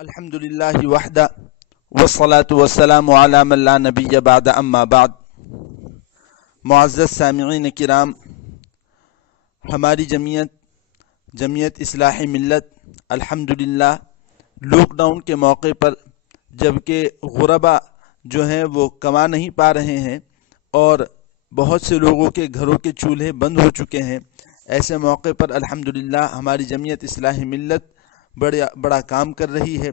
الحمدللہ وحدہ والصلاة والسلام علی من لا نبی بعد اما بعد۔ معزز سامعین کرام، ہماری جمعیت اصلاح ملت الحمدللہ لاک ڈاؤن کے موقع پر جبکہ غربا جو ہیں وہ کما نہیں پا رہے ہیں اور بہت سے لوگوں کے گھروں کے چولہے بند ہو چکے ہیں، ایسے موقع پر الحمدللہ ہماری جمعیت اصلاح ملت بڑا کام کر رہی ہے،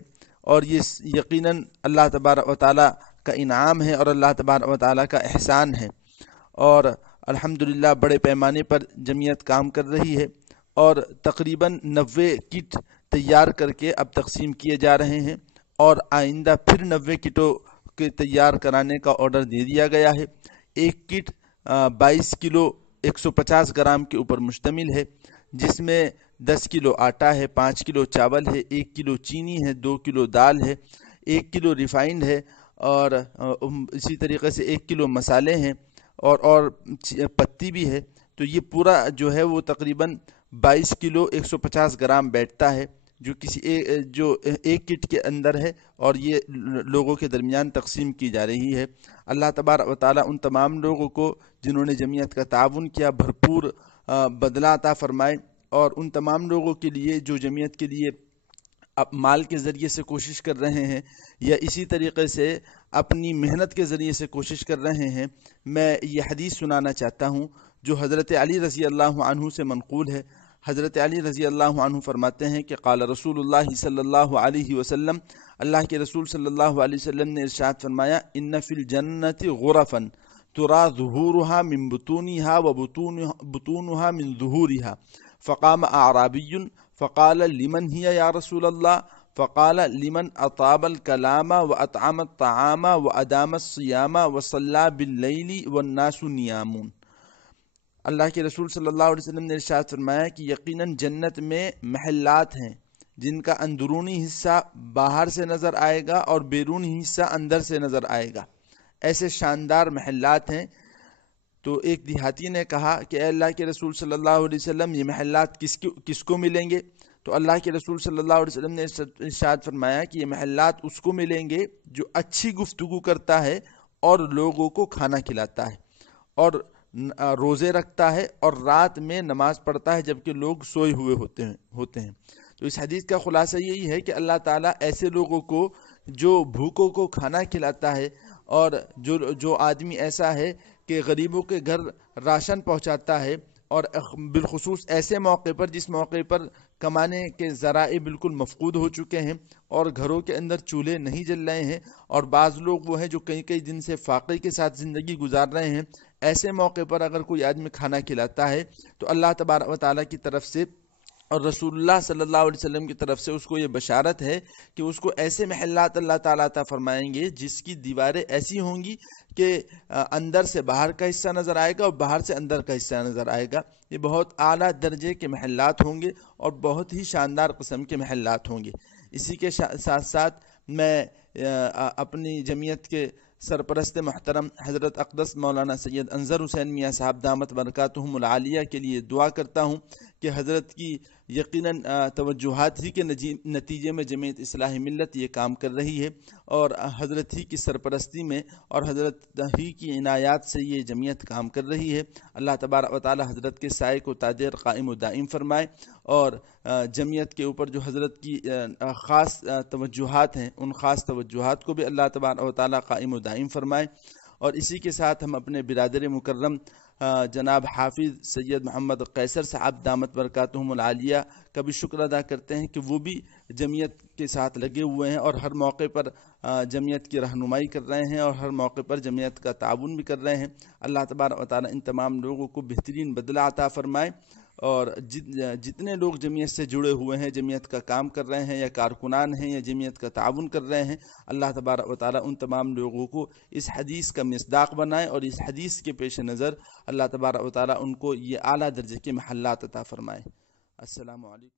اور یہ یقیناً اللہ تبارک و تعالیٰ کا انعام ہے اور اللہ تبارک و تعالیٰ کا احسان ہے، اور الحمدللہ بڑے پیمانے پر جمعیت کام کر رہی ہے، اور تقریباً 90 کٹ تیار کر کے اب تقسیم کیے جا رہے ہیں، اور آئندہ پھر 90 کٹوں کے تیار کرانے کا آرڈر دے دیا گیا ہے۔ ایک کٹ 22 کلو 150 گرام کے اوپر مشتمل ہے، جس میں 10 کلو آٹا ہے، 5 کلو چاول ہے، 1 کلو چینی ہے، 2 کلو دال ہے، 1 کلو ریفائنڈ ہے، اور اسی طریقے سے 1 کلو مسالے ہیں، اور پتی بھی ہے۔ تو یہ پورا جو ہے وہ تقریباً 22 کلو 150 گرام بیٹھتا ہے، جو ایک کٹ کے اندر ہے، اور یہ لوگوں کے درمیان تقسیم کی جا رہی ہے۔ اللہ تبارک و تعالیٰ ان تمام لوگوں کو جنہوں نے جمعیت کا تعاون کیا بھرپور بدلہ عطا فرمائے، اور ان تمام لوگوں کے لیے جو جمعیت کے لیے مال کے ذریعے سے کوشش کر رہے ہیں یا اسی طریقے سے اپنی محنت کے ذریعے سے کوشش کر رہے ہیں، میں یہ حدیث سنانا چاہتا ہوں جو حضرت علی رضی اللہ عنہ سے منقول ہے۔ حضرت علی رضی اللہ عنہ فرماتے ہیں کہ قال رسول اللہ صلی اللہ علیہ وسلم، اللہ کے رسول صلی اللہ علیہ وسلم نے ارشاد فرمایا، ان فی الجنت غرفا ترا ظہورها من بطونها وبطونها من ظہورها، فقام اعرابی فقال لمن هي یا رسول اللہ، فقال لمن اطاب الکلام واطعم الطعام وادام الصیام وصلى باللیل والناس نیامون۔ اللہ کے رسول صلی اللہ علیہ وسلم نے ارشاد فرمایا کہ یقیناً جنت میں محلات ہیں جن کا اندرونی حصہ باہر سے نظر آئے گا اور بیرونی حصہ اندر سے نظر آئے گا، ایسے شاندار محلات ہیں۔ تو ایک دیہاتی نے کہا کہ اے اللہ کے رسول صلی اللہ علیہ وسلم، یہ محلات کس کو ملیں گے؟ تو اللہ کے رسول صلی اللہ علیہ وسلم نے ارشاد فرمایا کہ یہ محلات اس کو ملیں گے جو اچھی گفتگو کرتا ہے اور لوگوں کو کھانا کھلاتا ہے اور روزے رکھتا ہے اور رات میں نماز پڑھتا ہے جبکہ لوگ سوئے ہوئے ہوتے ہیں۔ تو اس حدیث کا خلاصہ یہی ہے کہ اللہ تعالیٰ ایسے لوگوں کو جو بھوکوں کو کھانا کھلاتا ہے، اور جو آدمی ایسا ہے کہ غریبوں کے گھر راشن پہنچاتا ہے، اور بالخصوص ایسے موقع پر جس موقع پر کمانے کے ذرائع بالکل مفقود ہو چکے ہیں اور گھروں کے اندر چولہے نہیں جل رہے ہیں، اور بعض لوگ وہ ہیں جو کئی دن سے فاقے کے ساتھ زندگی گزار رہے ہیں، ایسے موقع پر اگر کوئی آدمی کھانا کھلاتا ہے تو اللہ تبارک و تعالیٰ کی طرف سے اور رسول اللہ صلی اللہ علیہ وسلم کی طرف سے اس کو یہ بشارت ہے کہ اس کو ایسے محلات اللہ تعالیٰ عطا فرمائیں گے جس کی دیواریں ایسی ہوں گی کہ اندر سے باہر کا حصہ نظر آئے گا اور باہر سے اندر کا حصہ نظر آئے گا۔ یہ بہت اعلیٰ درجے کے محلات ہوں گے اور بہت ہی شاندار قسم کے محلات ہوں گے۔ اسی کے ساتھ ساتھ میں اپنی جمعیت کے سرپرست محترم حضرت اقدس مولانا سید انظر حسین میاں صاحب دامت برکاتہم العالیہ کے لیے دعا کرتا ہوں کہ حضرت کی یقیناً توجہات ہی کے نتیجے میں جمعیت اصلاح ملت یہ کام کر رہی ہے، اور حضرت ہی کی سرپرستی میں اور حضرت ہی کی عنایات سے یہ جمعیت کام کر رہی ہے۔ اللہ تبارک و تعالی حضرت کے سائے کو تاجر قائم و دائم فرمائے، اور جمعیت کے اوپر جو حضرت کی خاص توجہات ہیں ان خاص توجہات کو بھی اللہ تبارک و تعالی قائم و دائم فرمائے۔ اور اسی کے ساتھ ہم اپنے برادر مکرم جناب حافظ سید محمد قیصر صاحب دامت برکاتہم العالیہ کا بھی شکر ادا کرتے ہیں کہ وہ بھی جمعیت کے ساتھ لگے ہوئے ہیں اور ہر موقع پر جمعیت کی رہنمائی کر رہے ہیں اور ہر موقع پر جمعیت کا تعاون بھی کر رہے ہیں۔ اللہ تبارک و تعالی ان تمام لوگوں کو بہترین بدلہ عطا فرمائے، اور جتنے لوگ جمعیت سے جڑے ہوئے ہیں، جمعیت کا کام کر رہے ہیں یا کارکنان ہیں یا جمعیت کا تعاون کر رہے ہیں، اللہ تبارک و تعالی ان تمام لوگوں کو اس حدیث کا مصداق بنائے، اور اس حدیث کے پیش نظر اللہ تبارک و تعالی ان کو یہ اعلیٰ درجے کے محلات عطا فرمائے۔ السلام علیکم۔